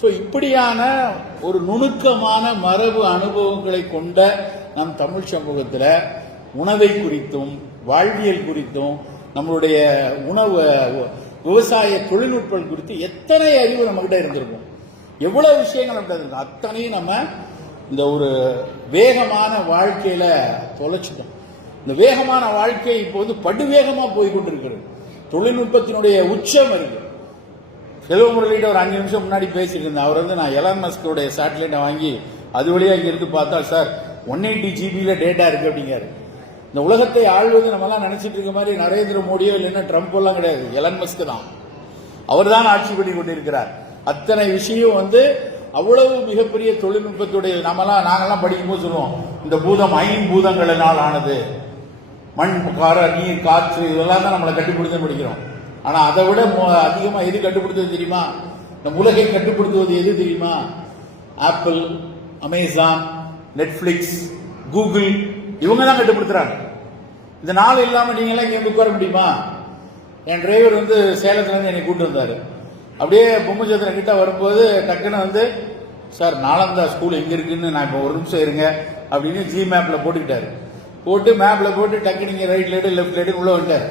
So இப்படியான ஒரு நுணுக்கமான மரபு அனுபவங்களை கொண்ட நம் தமிழ் சமூகத்தில் உணவை குறித்தும் வாழ்வியல் குறித்தும் நம்மளுடைய உணவு விவசாய தொழில்நுட்பம் குறித்து எத்தனை அறிவு நம்மகிட்ட இருந்திருக்கும், எவ்வளவு விஷயங்கள் நம்மகிட்ட இருக்கும், அத்தனையும் நம்ம இந்த ஒரு வேகமான வாழ்க்கையில தொலைச்சிட்டோம். இந்த வேகமான வாழ்க்கை இப்போ வந்து படுவேகமா போய் கொண்டிருக்கிறது. தொழில்நுட்பத்தினுடைய உச்சம் இருக்கு. செல்வமுரளிகிட்ட ஒரு 5 நிமிஷம் முன்னாடி பேசிட்டு இருந்தேன். அவர் வந்து நான் எலான் மஸ்கோடைய சேட்டலைட்டை வாங்கி அது வழியா இங்க இருந்து பார்த்தா சார் 180 ஜிபியில டேட்டா இருக்கு அப்படிங்காரு. இந்த உலகத்தை ஆள்வது நம்மலாம் நினைச்சிட்டு இருக்க மாதிரி நரேந்திர மோடியோ இல்லைன்னா ட்ரம்ப் எல்லாம் கிடையாது, எலான் மஸ்க் தான். அவர் தான் ஆட்சி பண்ணி கொண்டிருக்கிறார். அத்தனை விஷயம் வந்து அவ்வளவு மிகப்பெரிய தொழில்நுட்பத்துடைய நாங்கெல்லாம் படிக்கும்போது சொல்லுவோம், இந்த பூதம் 5 பூதங்களினால் ஆனது, மண், கார, நீர், காற்று, இதெல்லாம் தான் நம்மளை கட்டுப்படுத்த படிக்கிறோம். ஆனா அதை விட அதிகமா எது கட்டுப்படுத்துவது தெரியுமா? நம் உலகை கட்டுப்படுத்துவது எது தெரியுமா? ஆப்பிள், அமேசான், நெட்ஃபிளிக்ஸ், கூகுள், இவங்க தான் கட்டுப்படுத்துறாங்க. இந்த நாள் இல்லாம நீங்க எல்லாம் இங்க உட்கார முடியுமா? என் டிரைவர் வந்து சேலத்துல இருந்து என்னை கூட்டு வந்தாரு. அப்படியே பொம்மச்சத்திரம் கிட்ட வரும்போது டக்குன்னு வந்து, சார் நாலந்தா ஸ்கூல் எங்க இருக்குன்னு நான் இப்போ ஒரு நிமிஷம் இருங்க அப்படின்னு ஜி மேப்ல போட்டுக்கிட்டாரு. போட்டு மேப்ல போட்டு டக்கு நீங்க ரைட் லைடு லெஃப்ட் லைடு உள்ள வந்துட்டாரு.